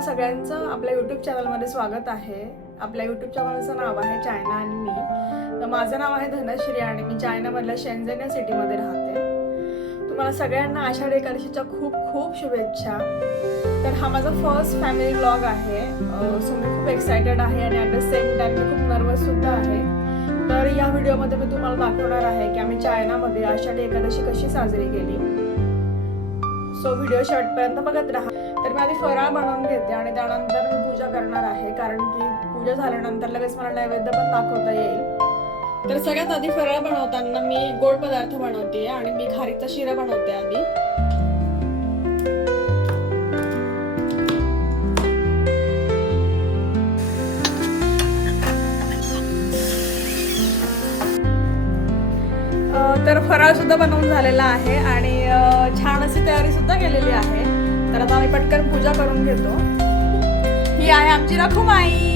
तुम्हा सगळ्यांचं आपल्या यूट्यूब चॅनलमध्ये स्वागत आहे। आपल्या यूट्यूब चॅनलचं नाव आहे चायना आणि मी। तर माझं नाव आहे धनश्री आणि मी चायनामधल्या शेंझेन या सिटीमध्ये राहते। तुम्हाला सगळ्यांना आषाढी एकादशीच्या खूप खूप शुभेच्छा। तर हा माझा फर्स्ट फॅमिली व्लॉग आहे, सो मी खूप एक्साइटेड आहे आणि ॲट द सेम टाइम मी खूप नर्वस सुद्धा आहे। तर या व्हिडिओमध्ये मी तुम्हाला दाखवणार आहे की आम्ही चायनामध्ये आषाढी एकादशी कशी साजरी केली। सो व्हिडिओ शेवटपर्यंत बघत राहा। तर मी आधी फराळ बनवून घेते आणि त्यानंतर मी पूजा करणार आहे, कारण की पूजा झाल्यानंतर लगेच मला नैवेद्य पण दाखवता येईल। तर सगळ्यात आधी फराळ बनवताना मी गोड पदार्थ बनवते आणि मी खारीचा शिरा बनवते आधी। तर फराळ सुद्धा बनवून झालेला आहे आणि छान अशी तयारी सुद्धा केलेली आहे। तर आता आम्ही पटकन पूजा करून घेतो। ही आहे आमची रखुमाई।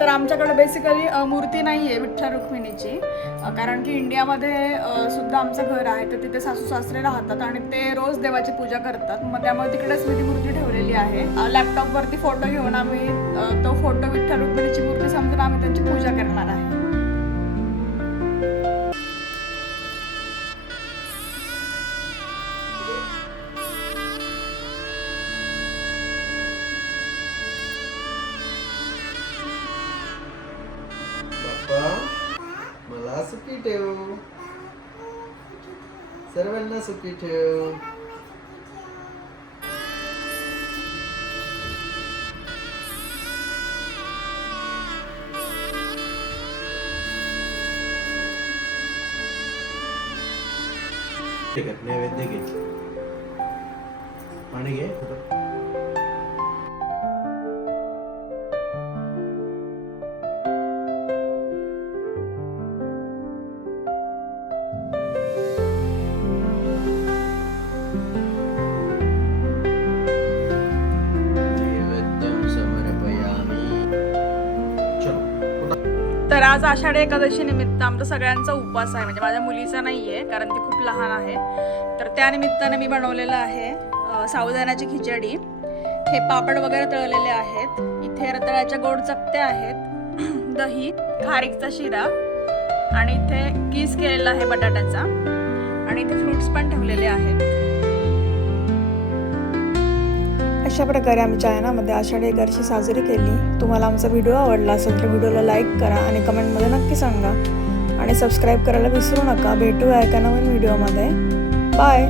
तर आमच्याकडे बेसिकली मूर्ती नाही आहे विठ्ठल रुक्मिणीची, कारण की इंडियामध्ये सुद्धा आमचं घर आहे, तर तिथे सासू सासरे राहतात आणि ते रोज देवाची पूजा करतात। मग त्यामुळे तिकडेच मी ती मूर्ती ठेवलेली आहे। लॅपटॉपवरती फोटो घेऊन आम्ही तो फोटो विठ्ठल रुक्मिणीची मूर्ती समजून आम्ही त्यांची पूजा करणार आहे। मला सुखी ठेव, सर्वांना सुखी ठेव। ठीक आहे, नैवेद्य घे, पाणी घे। तर आज आषाढी एकादशी निमित्त आमचा सगळ्यांचा उपवास आहे, म्हणजे माझ्या मुलीचा नाही आहे कारण ती खूप लहान आहे। तर त्या निमित्ताने मी बनवलेलं आहे साबुदाण्याची खिचडी। हे पापड वगैरे तळलेले आहेत, इथे रताळ्याच्या गोड चकत्या आहेत, दही, खारीचा शिरा आणि इथे कीस केलेला आहे बटाट्याचा आणि इथे फ्रुट्स पण ठेवलेले आहेत। अशा प्रकारे आम्ही चायनामध्ये आषाढी एकादशी साजरी केली। तुम्हाला आमचा व्हिडिओ आवडला असेल तर व्हिडिओला लाईक करा आणि कमेंटमध्ये नक्की सांगा आणि सबस्क्राईब करायला विसरू नका। भेटूया एका नवीन व्हिडिओमध्ये। बाय।